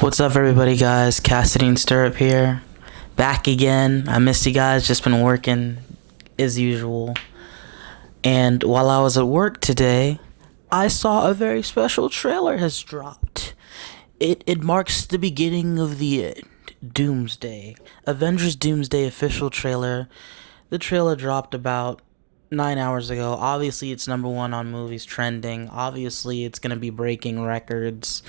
What's up, everybody, guys? Cascading Stirrup here. Back again. I missed you guys. Just been working as usual. And while I was at work today, I saw a very special trailer has dropped. It marks the beginning of the end. Doomsday. Avengers Doomsday official trailer. The trailer dropped about 9 hours ago. Obviously, it's number one on movies trending. Obviously, it's gonna be breaking records,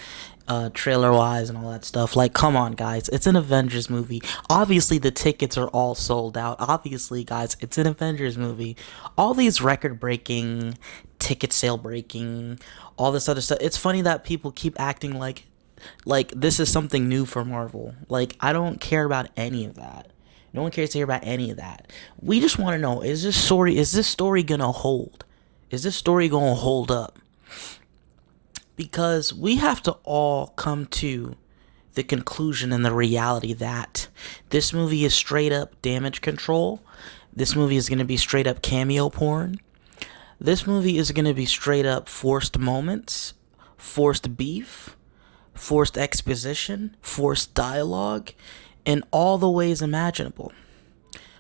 trailer wise and all that stuff. Like, come on, guys, it's an Avengers movie. Obviously, the tickets are all sold out. Obviously, guys, it's an Avengers movie. All these record breaking, ticket sale breaking, all this other stuff. It's funny that people keep acting like this is something new for Marvel. Like, I don't care about any of that. No one cares to hear about any of that. We just want to know, is this story gonna hold? Is this story gonna hold up? Because we have to all come to the conclusion and the reality that this movie is straight up damage control. This movie is going to be straight up cameo porn. This movie is going to be straight up forced moments, forced beef, forced exposition, forced dialogue, in all the ways imaginable.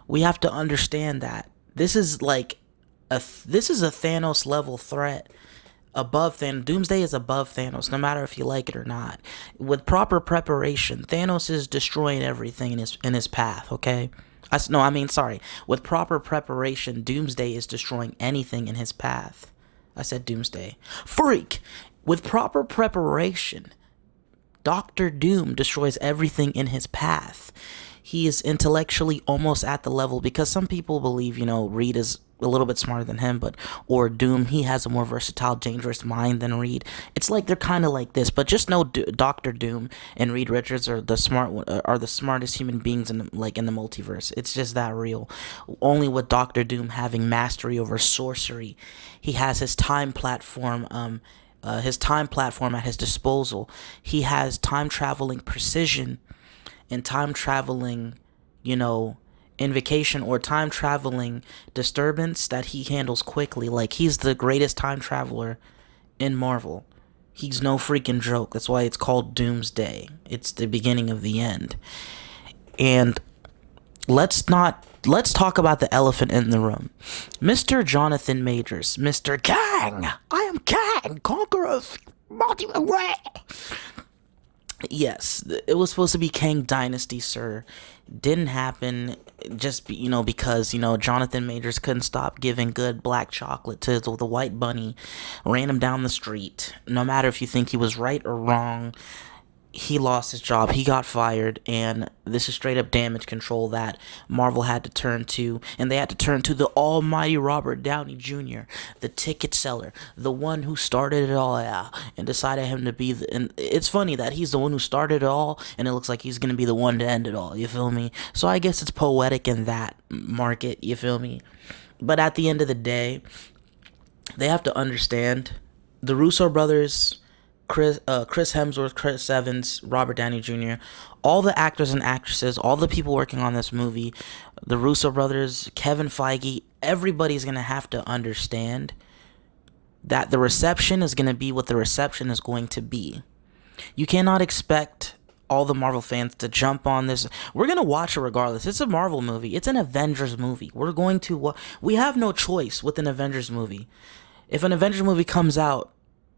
We have to understand that this is like this is a Thanos level threat. Above Thanos. Doomsday is above Thanos, no matter if you like it or not. With proper preparation, Thanos is destroying everything in his path. Okay, sorry. With proper preparation, Doomsday is destroying anything in his path. I said Doomsday. Freak. With proper preparation, Doctor Doom destroys everything in his path. He is intellectually almost at the level, because some people believe, Reed is a little bit smarter than him, or Doom, he has a more versatile, dangerous mind than Reed. It's like they're kind of like this, but just know Doctor Doom and Reed Richards are the smartest human beings in the multiverse. It's just that real. Only with Doctor Doom having mastery over sorcery, he has his time platform. His time platform at his disposal. He has time traveling precision and time traveling, invocation or time traveling disturbance that he handles quickly. Like, he's the greatest time traveler in Marvel. He's no freaking joke. That's why it's called Doomsday. It's the beginning of the end. And let's talk about the elephant in the room. Mr. Jonathan Majors, Mr. Kang. I am Kang, conqueror of multiverse. Yes, it was supposed to be Kang Dynasty, sir. Didn't happen, just because Jonathan Majors couldn't stop giving good black chocolate to the white bunny, ran him down the street. No matter if you think he was right or wrong, he lost his job. He got fired, and this is straight up damage control that Marvel had to turn to, and they had to turn to the almighty Robert Downey Jr., the ticket seller, the one who started it all out, and decided him to be and it's funny that he's the one who started it all, and it looks like he's gonna be the one to end it all. You feel me? So I guess it's poetic in that market. You feel me? But at the end of the day, have to understand the Russo brothers. Chris Hemsworth, Chris Evans, Robert Downey Jr., all the actors and actresses, all the people working on this movie, the Russo brothers, Kevin Feige, everybody's going to have to understand that the reception is going to be what the reception is going to be. You cannot expect all the Marvel fans to jump on this. We're going to watch it regardless. It's a Marvel movie. It's an Avengers movie. We have no choice with an Avengers movie. If an Avengers movie comes out,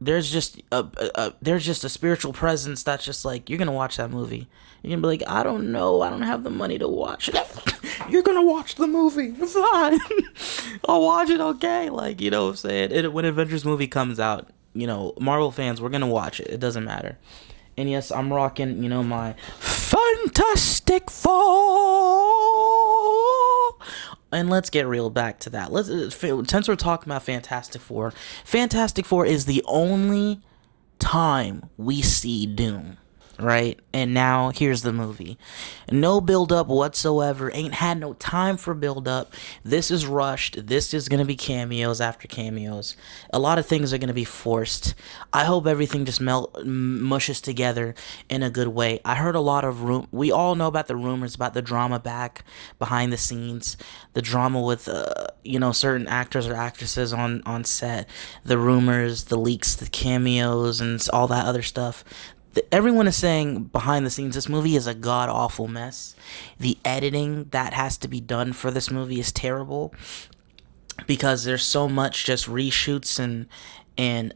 there's just a spiritual presence that's just like, you're gonna watch that movie. You're gonna be like, I don't know, I don't have the money to watch it. You're gonna watch the movie. Fine. I'll watch it, okay? Like, what I'm saying? When Avengers movie comes out, Marvel fans, we're gonna watch it. It doesn't matter. And yes, I'm rocking, my Fantastic Four. And let's get real back to that. Since we're talking about Fantastic Four is the only time we see Doom, right? And now here's the movie. No build up whatsoever. Ain't had no time for build up. This is rushed. This is gonna be cameos after cameos. A lot of things are gonna be forced. I hope everything just mushes together in a good way. I heard a lot of we all know about the rumors about the drama behind the scenes, the drama with certain actors or actresses on set, the rumors, the leaks, the cameos, and all that other stuff. everyone is saying behind the scenes, this movie is a god awful mess. The editing that has to be done for this movie is terrible because there's so much just reshoots and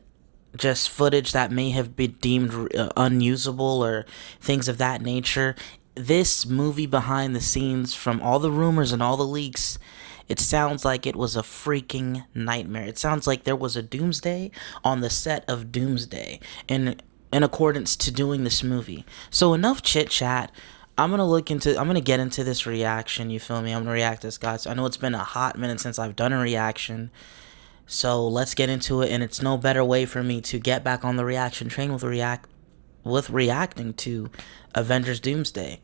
just footage that may have been deemed unusable or things of that nature. This movie behind the scenes, from all the rumors and all the leaks, it sounds like it was a freaking nightmare. It sounds like there was a Doomsday on the set of Doomsday in accordance to doing this movie. So enough chit chat. I'm gonna get into this reaction, you feel me? I'm gonna react to this, guys. I know it's been a hot minute since I've done a reaction. So let's get into it, and it's no better way for me to get back on the reaction train with reacting to Avengers Doomsday.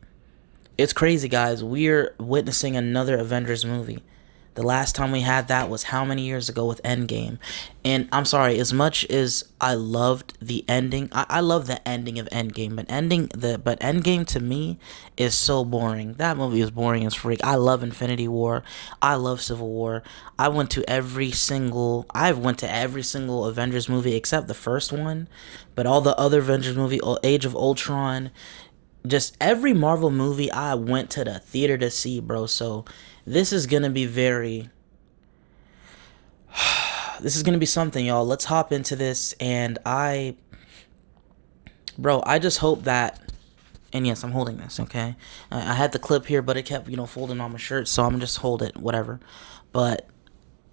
It's crazy, guys. We're witnessing another Avengers movie. The last time we had that was how many years ago with Endgame? And I'm sorry, as much as I loved the ending, I love the ending of Endgame, but Endgame to me is so boring. That movie is boring as freak. I love Infinity War. I love Civil War. I went to every single Avengers movie except the first one, but all the other Avengers movie, Age of Ultron, just every Marvel movie I went to the theater to see, bro. So this is gonna be something, y'all. Let's hop into this, and I just hope that, and yes, I'm holding this, okay? I had the clip here, but it kept, folding on my shirt, so I'm gonna just hold it, whatever. But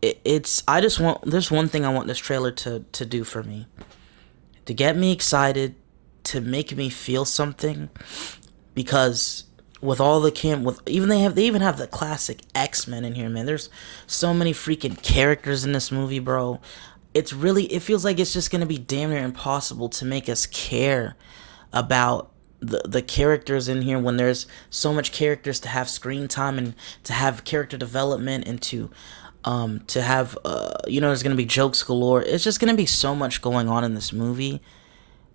there's one thing I want this trailer to do for me. To get me excited, to make me feel something, because with all the they even have the classic X-Men in here, man. There's so many freaking characters in this movie, bro. It feels like it's just gonna be damn near impossible to make us care about the characters in here when there's so much characters to have screen time and to have character development and to have there's gonna be jokes galore. It's just gonna be so much going on in this movie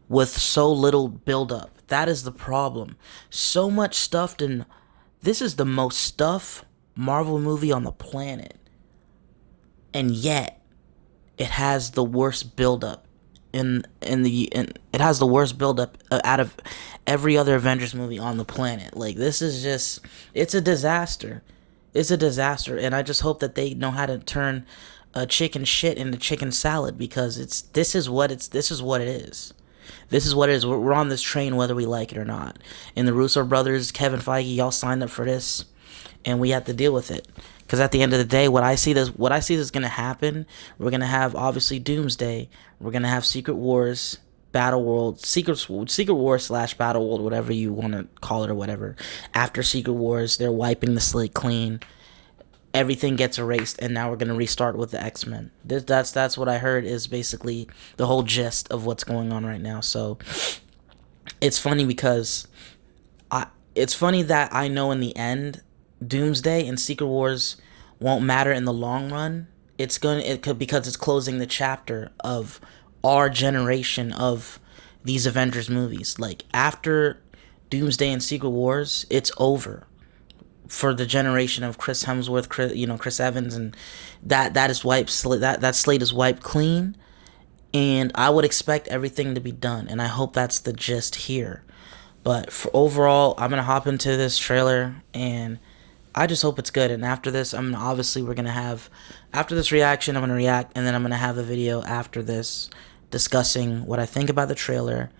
with so little build up. That is the problem. So much stuffed in. This is the most stuff Marvel movie on the planet, and yet it has the worst buildup it has the worst buildup out of every other Avengers movie on the planet. Like, this is just, it's a disaster. It's a disaster, and I just hope that they know how to turn a chicken shit into chicken salad, because this is what it is. This is what it is. We're on this train whether we like it or not. And the Russo brothers, Kevin Feige, y'all signed up for this, and we have to deal with it. Because at the end of the day, what I see is going to happen. We're going to have, obviously, Doomsday. We're going to have Secret Wars, Battle World, Secret Wars / Battle World, whatever you want to call it or whatever. After Secret Wars, they're wiping the slate clean. Everything gets erased, and now we're going to restart with the X-Men. That's what I heard is basically the whole gist of what's going on right now. So it's funny because it's funny that I know in the end, Doomsday and Secret Wars won't matter in the long run. Because it's closing the chapter of our generation of these Avengers movies. Like, after Doomsday and Secret Wars, it's over for the generation of Chris Hemsworth, Chris Evans, and that is wiped. That slate is wiped clean, and I would expect everything to be done, and I hope that's the gist here. But for overall, I'm gonna hop into this trailer, and I just hope it's good. And after this, after this reaction, I'm gonna react, and then I'm gonna have a video after this discussing what I think about the trailer,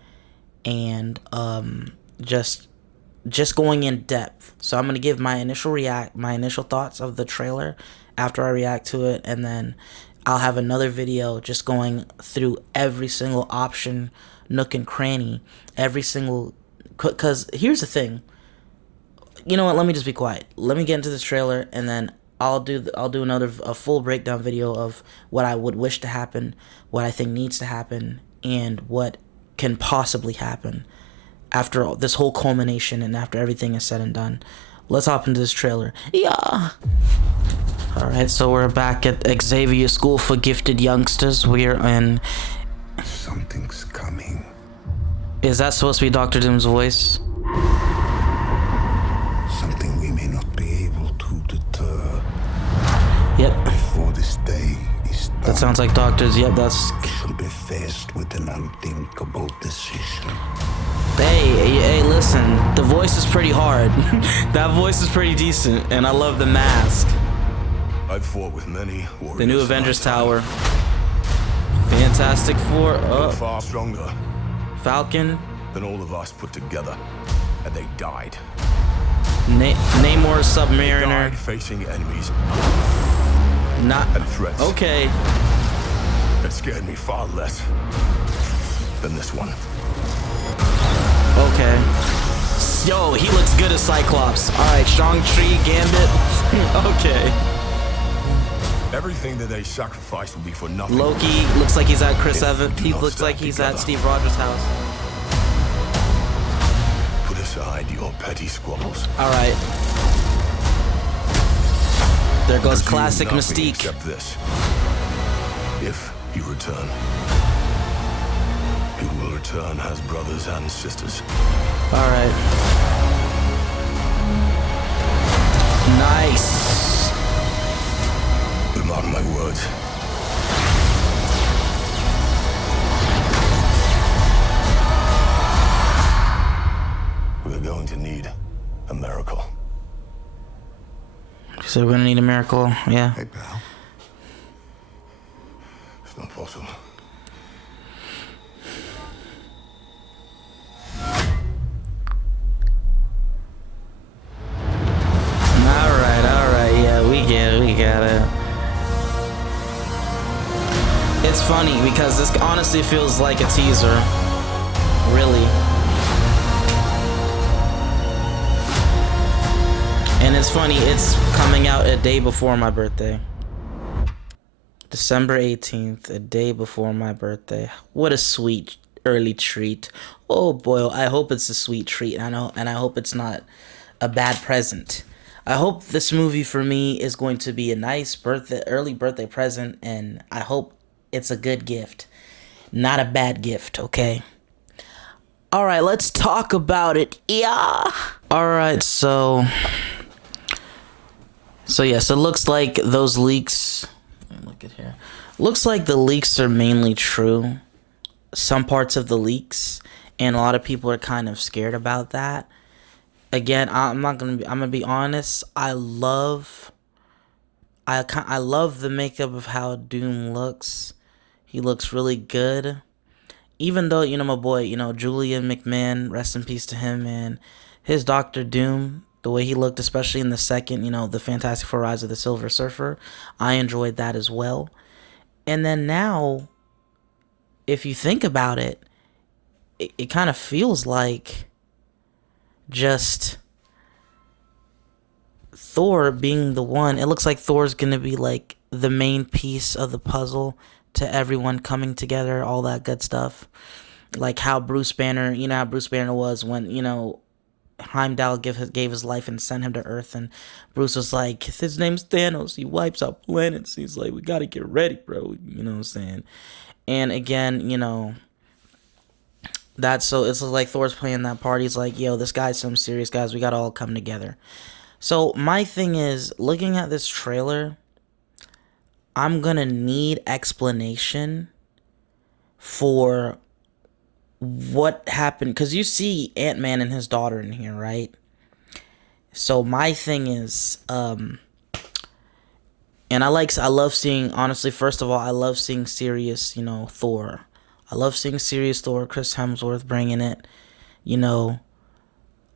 and just going in depth. So I'm gonna give my initial thoughts of the trailer after I react to it, and then I'll have another video just going through every single option, nook and cranny, because here's the thing. You know what? Let me just be quiet. Let me get into this trailer, and then I'll do a full breakdown video of what I would wish to happen, what I think needs to happen, and what can possibly happen after this whole culmination and after everything is said and done. Let's hop into this trailer. Yeah. Alright, so we're back at Xavier School for Gifted Youngsters. We're in... Something's coming. Is that supposed to be Dr. Doom's voice? Something we may not be able to deter. Yep. Before this day is done. That sounds like Doctor's. Yep, that's... We shall be faced with an unthinkable decision. Hey, listen, the voice is pretty hard. That voice is pretty decent, and I love the mask. I've fought with many warriors. The new Avengers Tower. Fantastic Four. Far stronger Falcon. than all of us put together, and they died. Namor Submariner. Died facing enemies Not and threats. okay. That scared me far less than this one. Okay. Yo, he looks good as Cyclops. All right, Shang-Chi, Gambit. Okay. Everything that they sacrificed will be for nothing. Loki looks like he's at Chris If Evans. we do He not looks like stand he's together. at Steve Rogers' house. Put aside your petty squabbles. All right. There goes Pursue classic nothing Mystique. Except this. If you return, you will return as brothers and sisters. All right. Nice. Mark my words. We're going to need a miracle. So we're gonna need a miracle. Yeah. Hey, pal. It's not possible. All right. Yeah, we got it. It's funny because this honestly feels like a teaser. Really. And it's funny, it's coming out a day before my birthday. December 18th, a day before my birthday. What a sweet early treat. Oh boy, I hope it's a sweet treat. And I hope it's not a bad present. I hope this movie for me is going to be a nice early birthday present, and I hope it's a good gift, not a bad gift, okay? All right, let's talk about it. Yeah. All right, so yes, it looks like those leaks. Look at here. Looks like the leaks are mainly true. Some parts of the leaks, and a lot of people are kind of scared about that. Again, I'm gonna be honest. I love the makeup of how Doom looks. He looks really good. Even though, my boy, Julian McMahon, rest in peace to him, man. His Doctor Doom, the way he looked, especially in the second, the Fantastic Four Rise of the Silver Surfer, I enjoyed that as well. And then now, if you think about it, it kind of feels like just Thor being the one. It looks like Thor's gonna be like the main piece of the puzzle to everyone coming together, all that good stuff. Like how Bruce Banner, how Bruce Banner was when, Heimdall gave his life and sent him to Earth, and Bruce was like, his name's Thanos, he wipes out planets. He's like, we gotta get ready, bro. You know what I'm saying? And again, that's so it's like Thor's playing that part. He's like, yo, this guy's some serious guys. We gotta all come together. So my thing is, looking at this trailer, I'm gonna need explanation for what happened, because you see Ant-Man and his daughter in here, right? So my thing is, and I love seeing, honestly, first of all, I love seeing serious, Thor. I love seeing serious Thor, Chris Hemsworth bringing it,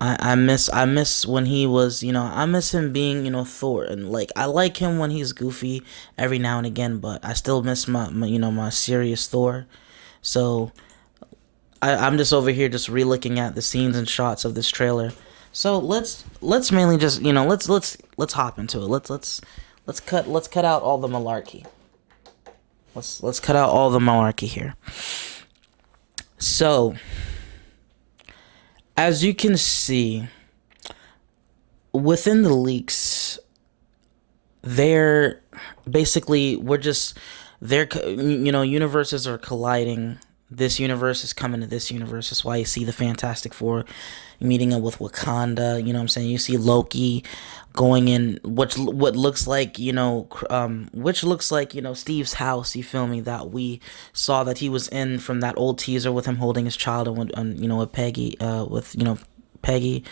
I miss when he was, I miss him being, Thor, and like I like him when he's goofy every now and again, but I still miss my serious Thor. So I'm just over here just re-looking at the scenes and shots of this trailer. So let's mainly just let's hop into it. Let's cut out all the malarkey. Let's cut out all the malarkey here. So, as you can see, within the leaks, universes are colliding This universe is coming to this universe. That's why you see the Fantastic Four meeting up with Wakanda. You know what I'm saying? You see Loki going in what looks like, which looks like, Steve's house. You feel me? That we saw that he was in from that old teaser with him holding his child and with Peggy, Peggy.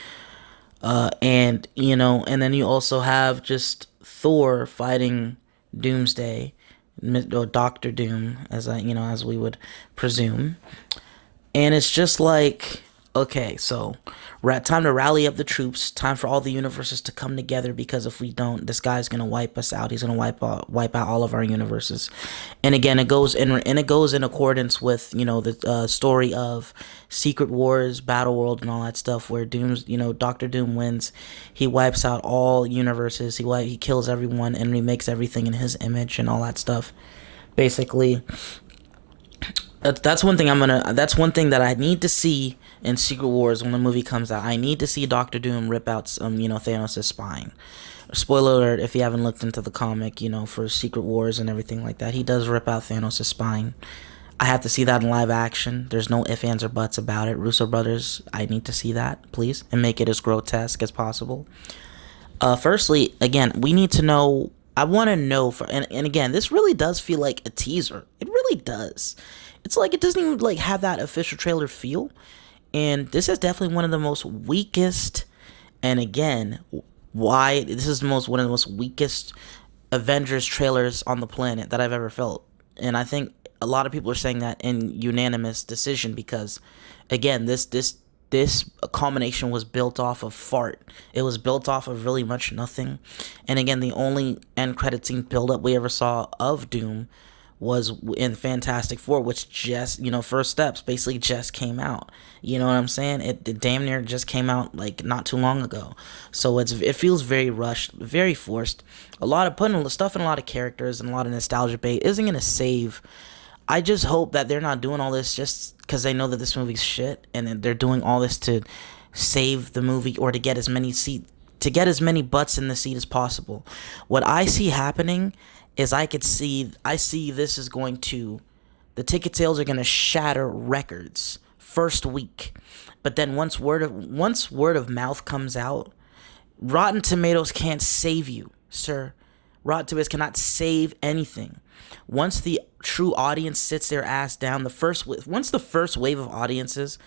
And then you also have just Thor fighting Doomsday, or Doctor Doom, as we would presume. And it's just like, okay, so time to rally up the troops. Time for all the universes to come together, because if we don't, this guy's gonna wipe us out. He's gonna wipe out all of our universes. And again, it goes in accordance with the story of Secret Wars, Battle World, and all that stuff, where Doctor Doom wins. He wipes out all universes. He kills everyone and remakes everything in his image and all that stuff. Basically, that's one thing that I need to see in Secret Wars when the movie comes out. I need to see Doctor Doom rip out Thanos' spine. Spoiler alert, if you haven't looked into the comic, for Secret Wars and everything like that, he does rip out Thanos' spine. I have to see that in live action. There's no ifs, ands, or buts about it. Russo brothers, I need to see that, please, and make it as grotesque as possible. Firstly, again, we need to know. I want to know and again, this really does feel like a teaser. It really does. It's like it doesn't even have that official trailer feel. And this is definitely one of the most weakest, and again, why this is one of the most weakest Avengers trailers on the planet that I've ever felt. And I think a lot of people are saying that in unanimous decision, because again, this culmination was built off of fart. It was built off of really much nothing. And again, the only end credit scene build up we ever saw of Doom was in Fantastic Four, which just, First Steps basically just came out. You know what I'm saying? It damn near just came out like not too long ago. So it feels very rushed, very forced. A lot of putting stuff in a lot of characters and a lot of nostalgia bait isn't gonna save. I just hope that they're not doing all this just because they know that this movie's shit, and they're doing all this to save the movie or to get as many butts in the seat as possible. What I see happening is I see this is going to, the ticket sales are going to shatter records first week. But then once word of mouth comes out, Rotten Tomatoes can't save you, sir. Rotten Tomatoes cannot save anything. Once the true audience sits their ass down, once the first wave of audiences,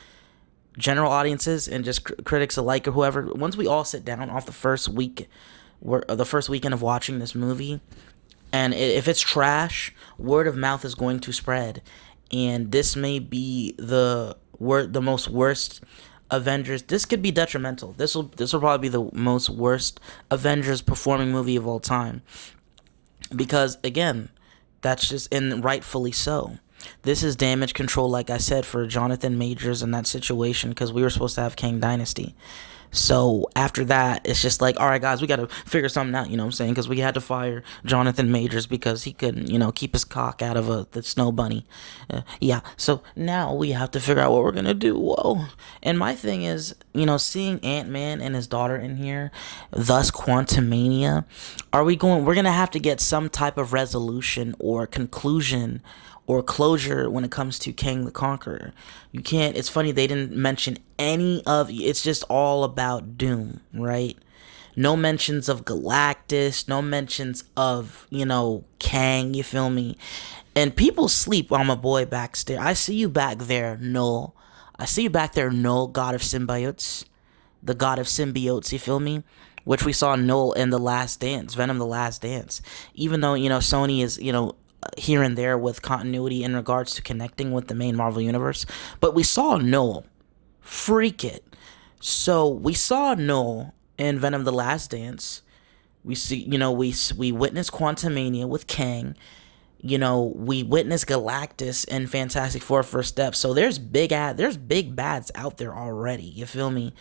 general audiences and just critics alike or whoever, once we all sit down off the first weekend of watching this movie, and if it's trash, word of mouth is going to spread. And this may be the most worst Avengers. This could be detrimental. This will probably be the most worst Avengers performing movie of all time. Because again, that's just, and rightfully so. This is damage control, like I said, for Jonathan Majors in that situation, because we were supposed to have Kang Dynasty. So after that, it's just like, all right, guys, we got to figure something out, you know what I'm saying? Because we had to fire Jonathan Majors because he couldn't, keep his cock out of the snow bunny. Yeah, so now we have to figure out what we're going to do. Whoa. And my thing is, seeing Ant-Man and his daughter in here, thus Quantumania, we're going to have to get some type of resolution or conclusion or closure when it comes to Kang the Conqueror. You can't, it's funny, they didn't mention it's just all about Doom, right? No mentions of Galactus, no mentions of, Kang, you feel me? And people sleep on my boy backstage. I see you back there, Noel. I see you back there, Noel, God of Symbiotes. The God of Symbiotes, you feel me? Which we saw Noel in The Last Dance, Venom The Last Dance. Even though, Sony is, here and there with continuity in regards to connecting with the main Marvel universe, but we saw Noel freak it. So we saw Noel in Venom The Last Dance. We see, we witnessed Quantumania with Kang. We witnessed Galactus in Fantastic Four First Step. So there's big bads out there already, you feel me?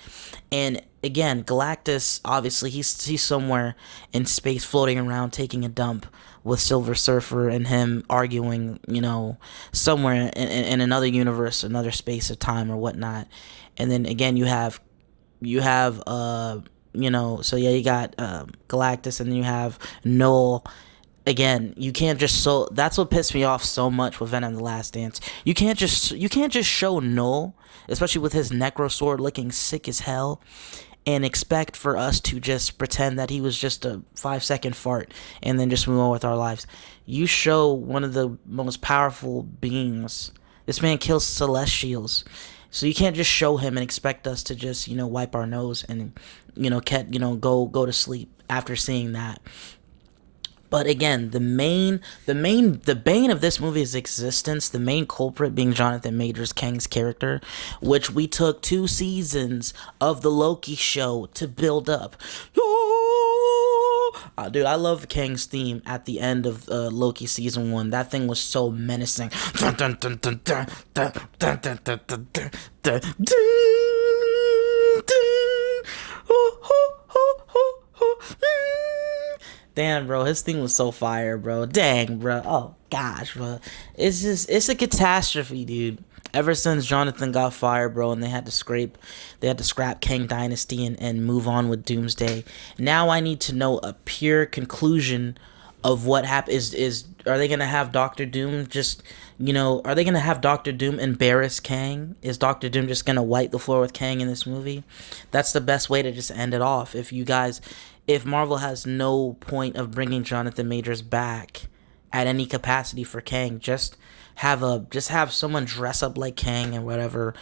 And again, Galactus, obviously he's somewhere in space floating around taking a dump with Silver Surfer and him arguing, somewhere in another universe, another space of time or whatnot. And then again, you have you got Galactus, and then you have Noel again, you can't just so that's what pissed me off so much with Venom: The Last Dance. You can't just show Null, especially with his necro sword looking sick as hell, and expect for us to just pretend that he was just a 5-second fart and then just move on with our lives. You show one of the most powerful beings. This man kills celestials. So you can't just show him and expect us to just, wipe our nose and, go to sleep after seeing that. But again, the bane of this movie's existence, the main culprit being Jonathan Majors, Kang's character, which we took 2 seasons of the Loki show to build up. Dude, I love Kang's theme at the end of Loki season 1. That thing was so menacing. Damn, bro, his thing was so fire, bro. Dang, bro. Oh gosh, bro. It's a catastrophe, dude. Ever since Jonathan got fired, bro, and they had to scrap Kang Dynasty and move on with Doomsday. Now I need to know a pure conclusion of what happened. Are they gonna have Doctor Doom are they gonna have Doctor Doom embarrass Kang? Is Doctor Doom just gonna wipe the floor with Kang in this movie? That's the best way to just end it off. If Marvel has no point of bringing Jonathan Majors back at any capacity for Kang, just have someone dress up like Kang and whatever,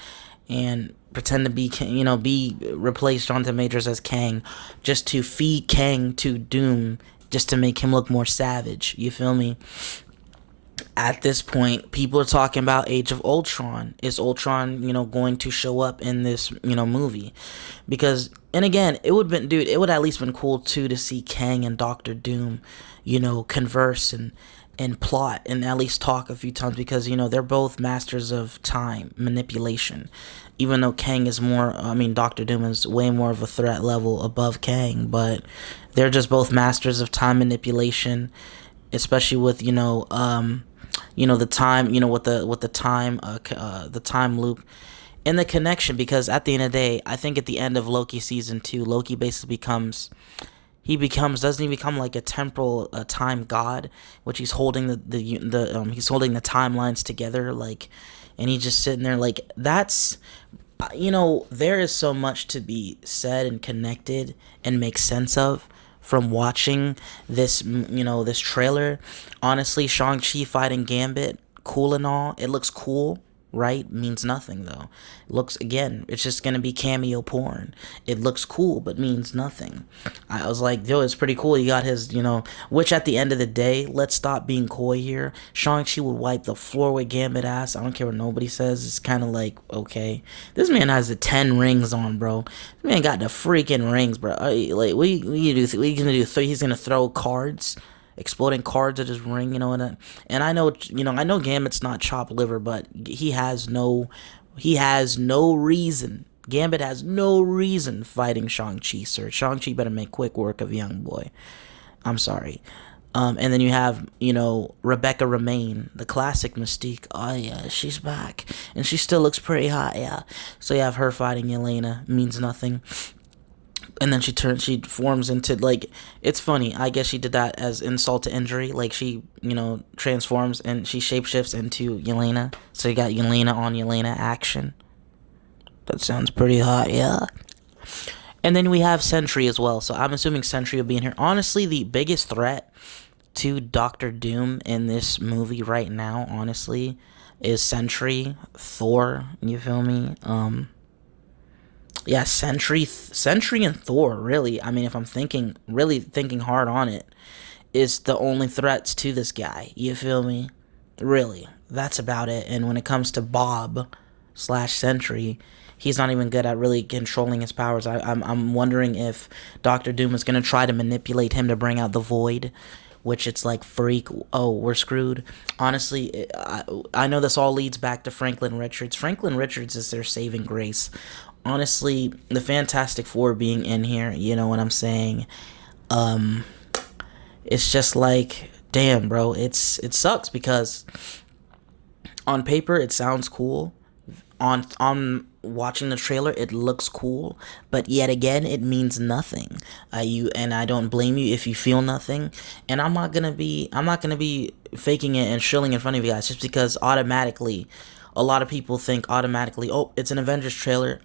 and pretend to be replace Jonathan Majors as Kang, just to feed Kang to Doom, just to make him look more savage. You feel me? At this point, people are talking about Age of Ultron. Is Ultron, going to show up in this, movie? Because, and again, it would at least been cool too to see Kang and Doctor Doom, converse and plot and at least talk a few times, because they're both masters of time manipulation. Even though Doctor Doom is way more of a threat level above Kang, but they're just both masters of time manipulation, especially with the time, with the time loop and the connection. Because at the end of the day, I think at the end of Loki season 2, Loki basically doesn't he become like a temporal time god, which he's holding he's holding the timelines together, like, and he's just sitting there like, that's, there is so much to be said and connected and make sense of from watching this, this trailer. Honestly, Shang-Chi fighting Gambit, cool and all. It looks cool, right? Means nothing, though. It's just going to be cameo porn. It looks cool, but means nothing. I was like, yo, it's pretty cool. He got his, which at the end of the day, let's stop being coy here. Shang-Chi would wipe the floor with Gambit ass. I don't care what nobody says. It's kind of like, okay. This man has the 10 rings on, bro. This man got the freaking rings, bro. Like, we gonna do 3. He's going to throw cards, exploding cards at his ring, and I know Gambit's not chopped liver, but he has no reason. Gambit has no reason fighting Shang-Chi, sir. Shang-Chi better make quick work of young boy. I'm sorry. And then you have, Rebecca Remain, the classic Mystique. Oh yeah, she's back, and she still looks pretty hot, yeah. So you have her fighting Yelena, means nothing. And then she forms into, like, it's funny, I guess she did that as insult to injury, like she, transforms and she shapeshifts into Yelena, so you got Yelena on Yelena action. That sounds pretty hot, yeah. And then we have Sentry as well, so I'm assuming Sentry will be in here. Honestly, the biggest threat to Doctor Doom in this movie right now, honestly, is Sentry, Thor, you feel me? Yeah, Sentry and Thor, really. I mean, if I'm really thinking hard on it, is the only threats to this guy. You feel me? Really. That's about it. And when it comes to Bob/Sentry, he's not even good at really controlling his powers. I'm wondering if Doctor Doom is going to try to manipulate him to bring out the Void, which it's like, freak, oh, we're screwed. Honestly, I know this all leads back to Franklin Richards. Franklin Richards is their saving grace. Honestly, the Fantastic Four being in here, you know what I'm saying? It's just like, damn, bro, it sucks because on paper it sounds cool. on watching the trailer, it looks cool, but yet again, it means nothing. I don't blame you if you feel nothing, and I'm not gonna be faking it and shilling in front of you guys just because automatically, a lot of people think automatically, oh, it's an Avengers trailer.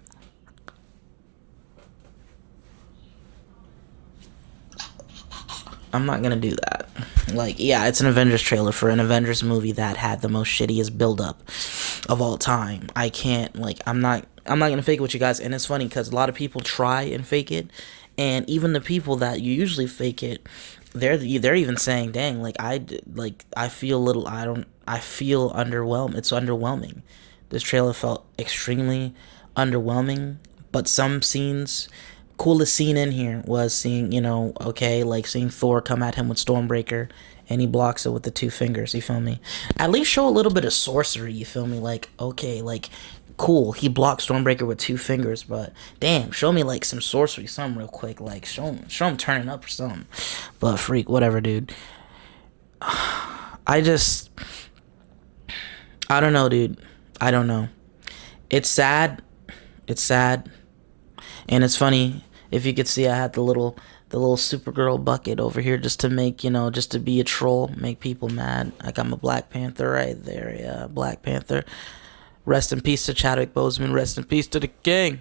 I'm not gonna do that. Like, yeah, it's an Avengers trailer for an Avengers movie that had the most shittiest buildup of all time. I can't, like, I'm not gonna fake it with you guys. And it's funny because a lot of people try and fake it, and even the people that you usually fake it, they're even saying, "Dang, I feel a little. I feel underwhelmed. It's underwhelming. This trailer felt extremely underwhelming, but some scenes." Coolest scene in here was seeing, okay, like seeing Thor come at him with Stormbreaker and he blocks it with the two fingers, you feel me? At least show a little bit of sorcery, you feel me? Like, okay, like, cool, he blocked Stormbreaker with two fingers, but damn, show me like some sorcery, something real quick, like show him turning up or something. But freak, whatever, dude. I just, I don't know, dude. I don't know. It's sad. It's sad. And it's funny, if you could see, I had the little Supergirl bucket over here just to make, just to be a troll, make people mad. I got my Black Panther right there, yeah, Black Panther. Rest in peace to Chadwick Boseman, rest in peace to the king.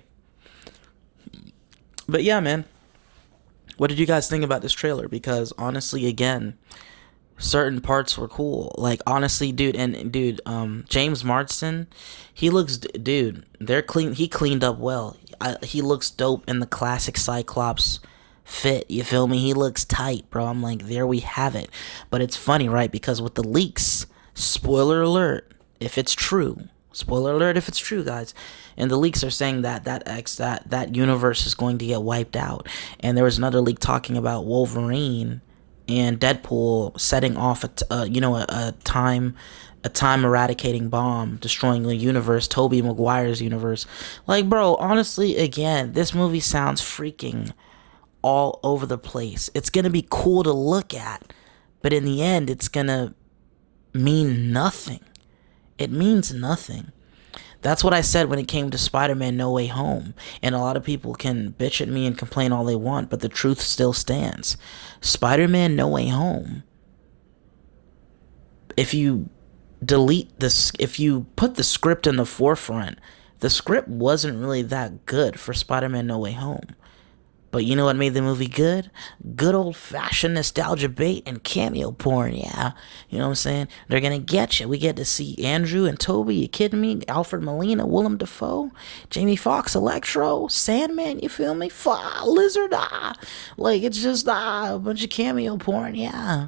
But yeah, man, what did you guys think about this trailer? Because honestly, again, certain parts were cool. Like, honestly, James Marsden, he looks, dude, he cleaned up well. He looks dope in the classic Cyclops fit, you feel me? He looks tight, bro. I'm like, there we have it. But it's funny, right? Because with the leaks, spoiler alert, if it's true, spoiler alert if it's true, guys, and the leaks are saying that universe is going to get wiped out. And there was another leak talking about Wolverine and Deadpool setting off a time eradicating bomb, destroying the universe, Tobey Maguire's universe. Like, bro, honestly, again, this movie sounds freaking all over the place. It's gonna be cool to look at, but in the end, it's gonna mean nothing. It means nothing. That's what I said when it came to Spider-Man No Way Home. And a lot of people can bitch at me and complain all they want, but the truth still stands. Spider-Man No Way Home, if you if you put the script in the forefront, the script wasn't really that good for Spider-Man No Way Home. But you know what made the movie good? Good old-fashioned nostalgia bait and cameo porn, yeah. You know what I'm saying? They're gonna get you. We get to see Andrew and Toby, you kidding me? Alfred Molina, Willem Dafoe, Jamie Foxx, Electro, Sandman, you feel me? Lizard, Like, it's just, a bunch of cameo porn, yeah.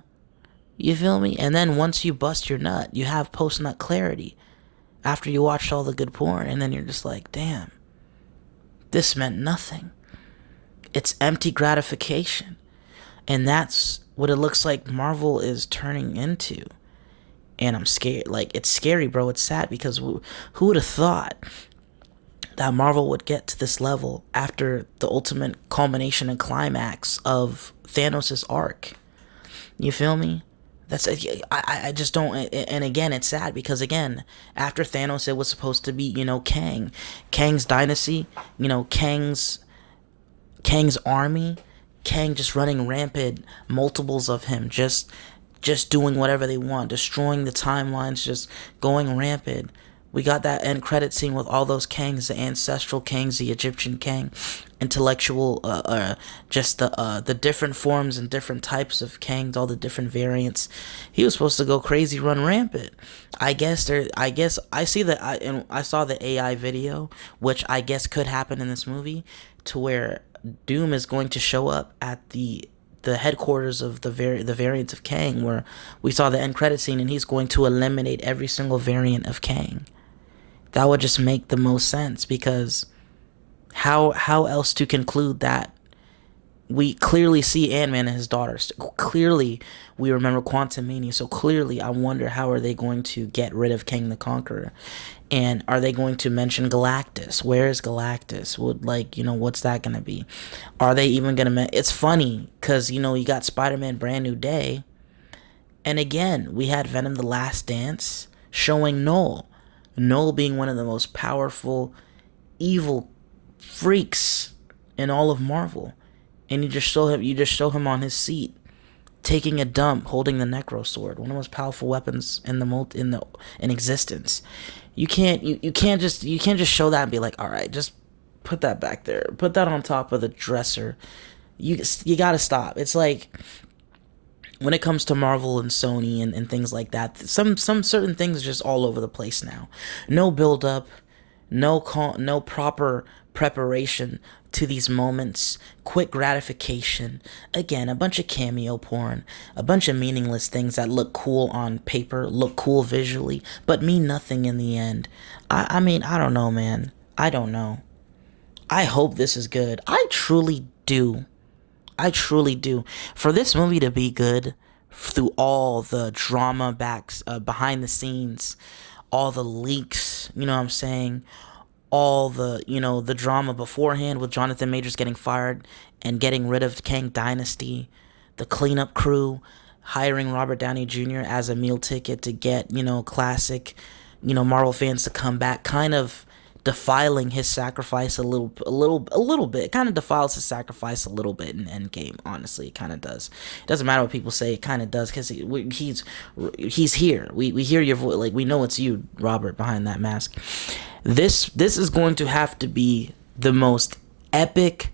You feel me? And then once you bust your nut, you have post-nut clarity after you watched all the good porn, and then you're just like, damn, this meant nothing. It's empty gratification. And that's what it looks like Marvel is turning into. And I'm scared. Like, it's scary, bro. It's sad because who would have thought that Marvel would get to this level after the ultimate culmination and climax of Thanos' arc? You feel me? I just don't. And again, it's sad because, again, after Thanos, it was supposed to be, Kang's dynasty, Kang's army, Kang just running rampant, multiples of him, just doing whatever they want, destroying the timelines, just going rampant. We got that end credit scene with all those Kangs, the ancestral Kangs, the Egyptian Kang, intellectual, just the different forms and different types of Kangs, all the different variants. He was supposed to go crazy, run rampant. I guess I see that I saw the AI video, which I guess could happen in this movie, to where Doom is going to show up at the headquarters of the variants of Kang, where we saw the end credit scene, and he's going to eliminate every single variant of Kang. That would just make the most sense, because how else to conclude that? We clearly see Ant-Man and his daughters. Clearly, we remember Quantumania. So clearly, I wonder how are they going to get rid of Kang the Conqueror, and are they going to mention Galactus? Where is Galactus? What's that gonna be? Are they even gonna? It's funny because you got Spider-Man Brand New Day, and again we had Venom: The Last Dance showing Null. Noel being one of the most powerful evil freaks in all of Marvel, and you just show him on his seat taking a dump, holding the Necro Sword, one of the most powerful weapons in existence. You can't just show that and be like, all right, just put that back there, put that on top of the dresser. You gotta stop. It's like when it comes to Marvel and Sony and things like that, some certain things are just all over the place now. No build up, no proper preparation to these moments, quick gratification. Again, a bunch of cameo porn, a bunch of meaningless things that look cool on paper, look cool visually, but mean nothing in the end. I mean, I don't know, man. I don't know. I hope this is good. I truly do. I truly do. For this movie to be good, through all the drama behind the scenes, all the leaks, you know what I'm saying? All the, the drama beforehand with Jonathan Majors getting fired and getting rid of Kang Dynasty, the cleanup crew, hiring Robert Downey Jr. as a meal ticket to get, classic, Marvel fans to come back, kind of defiling his sacrifice a little bit. Kind of defiles his sacrifice a little bit in Endgame. Honestly, it kind of does. It doesn't matter what people say. It kind of does, because he's here. We hear your voice. Like, we know it's you, Robert, behind that mask. This is going to have to be the most epic,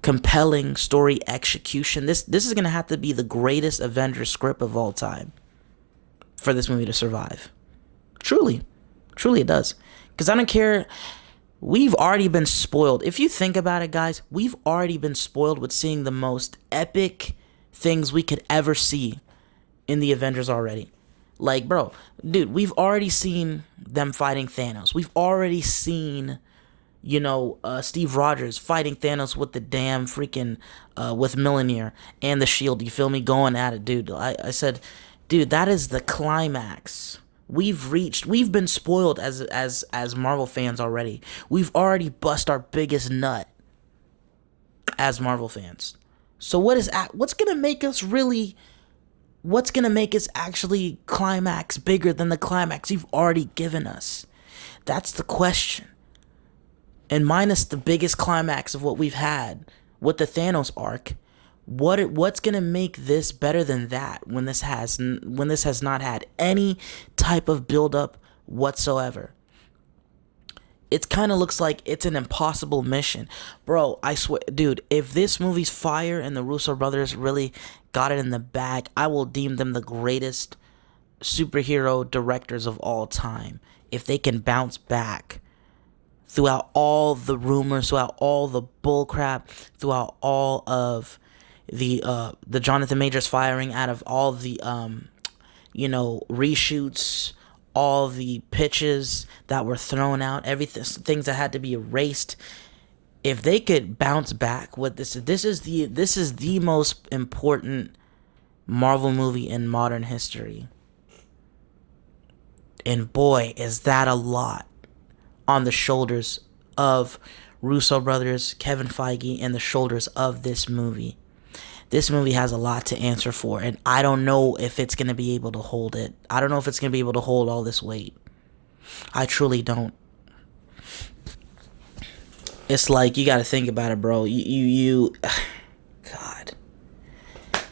compelling story execution. This is going to have to be the greatest Avengers script of all time for this movie to survive. Truly it does. Because I don't care. We've already been spoiled. If you think about it, guys, we've already been spoiled with seeing the most epic things we could ever see in the Avengers already. Like, bro, dude, we've already seen them fighting Thanos. We've already seen, Steve Rogers fighting Thanos with the damn freaking, with Mjolnir and the shield. You feel me? Going at it, dude. I said, dude, that is the climax. We've been spoiled as Marvel fans already. We've already bust our biggest nut as Marvel fans. So what's gonna make us actually climax bigger than the climax you've already given us? That's the question. And minus the biggest climax of what we've had with the Thanos arc, what's gonna make this better than that when this has not had any type of build up whatsoever? It kind of looks like it's an impossible mission, bro. I swear, dude, if this movie's fire and the Russo brothers really got it in the bag, I will deem them the greatest superhero directors of all time. If they can bounce back throughout all the rumors, throughout all the bullcrap, throughout all of the Jonathan Majors firing, out of all the reshoots, all the pitches that were thrown out, everything, things that had to be erased. If they could bounce back with this is the most important Marvel movie in modern history. And boy, is that a lot on the shoulders of Russo brothers, Kevin Feige, and the shoulders of this movie. This movie has a lot to answer for, and I don't know if it's going to be able to hold it. I don't know if it's going to be able to hold all this weight. I truly don't. It's like, you got to think about it, bro. You God.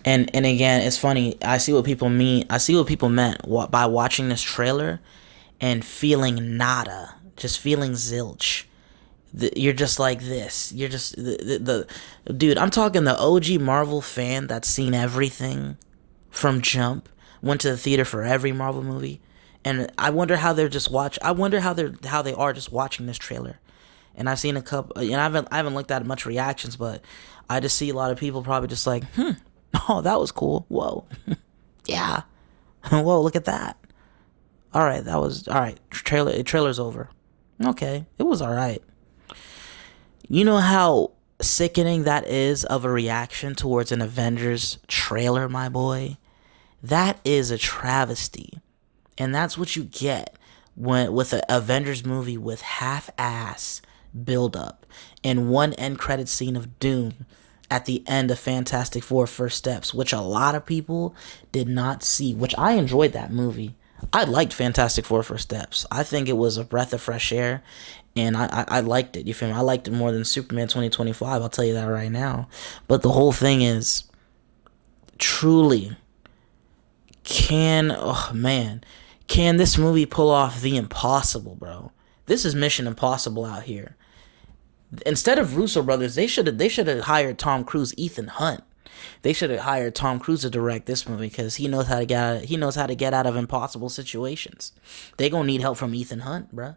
And again, it's funny. I see what people mean. I see what people meant by watching this trailer and feeling nada, just feeling zilch. You're just like this. You're just the dude. I'm talking the OG Marvel fan that's seen everything from jump. Went to the theater for every Marvel movie, and I wonder how they're just watch. I wonder how they are just watching this trailer. And I've seen a couple. And I haven't looked at much reactions, but I just see a lot of people probably just like, oh, that was cool. Whoa, yeah. Whoa, look at that. All right, that was all right. Trailer's over. Okay, it was all right. You know how sickening that is of a reaction towards an Avengers trailer, my boy? That is a travesty. And that's what you get with an Avengers movie with half-ass build-up and one end credit scene of Doom at the end of Fantastic Four First Steps, which a lot of people did not see, which I enjoyed that movie. I liked Fantastic Four First Steps. I think it was a breath of fresh air, and I liked it. You feel me? I liked it more than Superman 2025. I'll tell you that right now. But the whole thing is, truly, oh man, can this movie pull off the impossible, bro? This is Mission Impossible out here. Instead of Russo brothers, they should have hired Tom Cruise, Ethan Hunt. They should have hired Tom Cruise to direct this movie because he knows how to get out of impossible situations. They gonna need help from Ethan Hunt, bruh,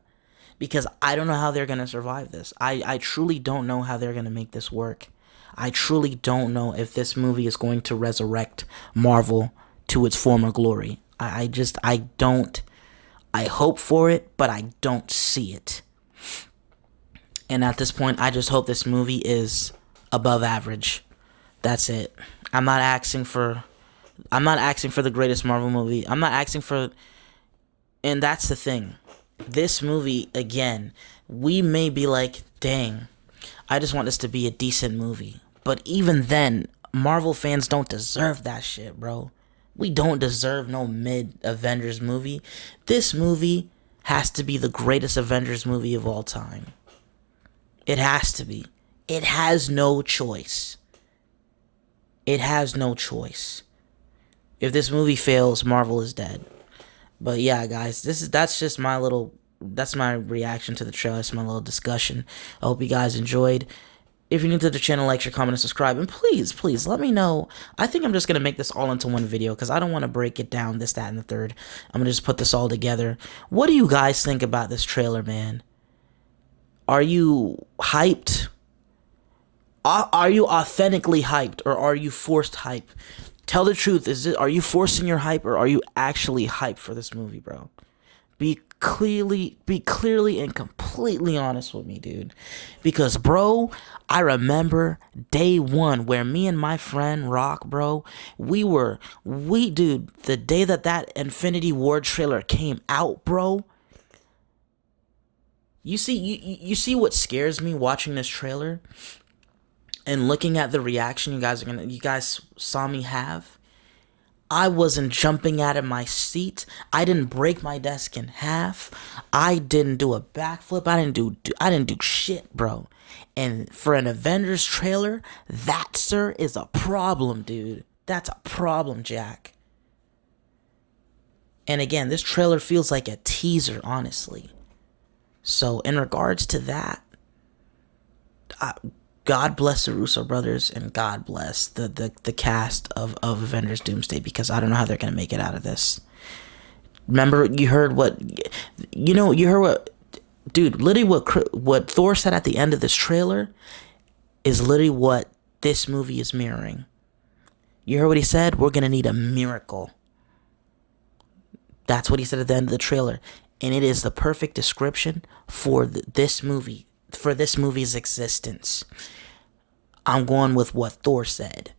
because I don't know how they're gonna survive this. I truly don't know how they're gonna make this work. I truly don't know if this movie is going to resurrect Marvel to its former glory. I don't. I hope for it, but I don't see it. And at this point, I just hope this movie is above average. That's it. I'm not asking for the greatest Marvel movie. I'm not asking for, and that's the thing. This movie, again, we may be like, dang, I just want this to be a decent movie. But even then, Marvel fans don't deserve that shit, bro. We don't deserve no mid Avengers movie. This movie has to be the greatest Avengers movie of all time. It has to be. It has no choice. It has no choice. If this movie fails, Marvel is dead. But yeah, guys, that's my reaction to the trailer. That's my little discussion. I hope you guys enjoyed. If you're new to the channel, like, share, comment, and subscribe. And please let me know. I think I'm just going to make this all into one video because I don't want to break it down, this, that, and the third. I'm going to just put this all together. What do you guys think about this trailer, man? Are you hyped? Are you authentically hyped, or are you forced hype? Tell the truth. Are you forcing your hype, or are you actually hyped for this movie, bro? Be clearly and completely honest with me, dude. Because, bro, I remember day one where me and my friend Rock, bro, dude, the day that Infinity War trailer came out, bro. You see what scares me watching this trailer and looking at the reaction you guys saw me have? I wasn't jumping out of my seat. I didn't break my desk in half. I didn't do a backflip. I didn't do shit, bro. And for an Avengers trailer, that, sir, is a problem, dude. That's a problem, Jack. And again, this trailer feels like a teaser, honestly. So in regards to that, God bless the Russo brothers, and God bless the cast of Avengers Doomsday, because I don't know how they're going to make it out of this. Remember, you heard what, dude, literally what Thor said at the end of this trailer is literally what this movie is mirroring. You heard what he said? We're going to need a miracle. That's what he said at the end of the trailer. And it is the perfect description for this movie, for this movie's existence. I'm going with what Thor said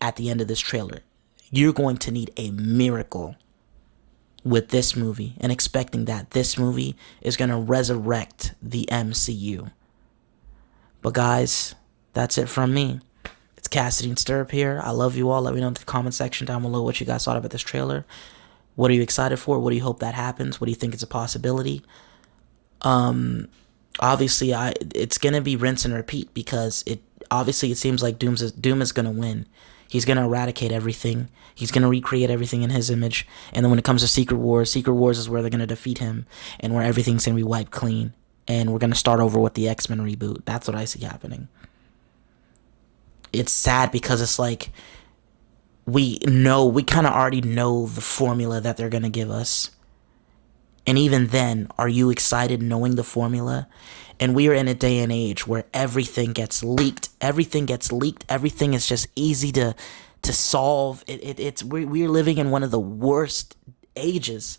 at the end of this trailer. You're going to need a miracle with this movie, and expecting that this movie is going to resurrect the MCU. But guys, that's it from me. It's Cassidy and Stirrup here. I love you all. Let me know in the comment section down below what you guys thought about this trailer. What are you excited for? What do you hope that happens? What do you think is a possibility? Obviously, it's gonna be rinse and repeat, because it seems like Doom is gonna win. He's gonna eradicate everything. He's gonna recreate everything in his image. And then when it comes to Secret Wars is where they're gonna defeat him, and where everything's gonna be wiped clean. And we're gonna start over with the X-Men reboot. That's what I see happening. It's sad because it's like, we kind of already know the formula that they're gonna give us. And even then, are you excited knowing the formula? And we are in a day and age where everything gets leaked. Everything is just easy to solve. We're living in one of the worst ages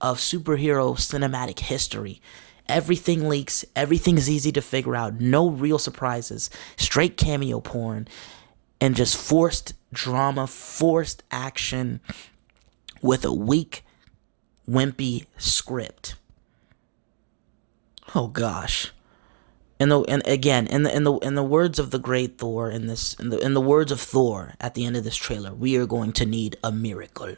of superhero cinematic history. Everything leaks. Everything's easy to figure out. No real surprises. Straight cameo porn. And just forced drama, forced action with a weak, wimpy script. Oh gosh. In the words of the great Thor, in the words of Thor at the end of this trailer, we are going to need a miracle.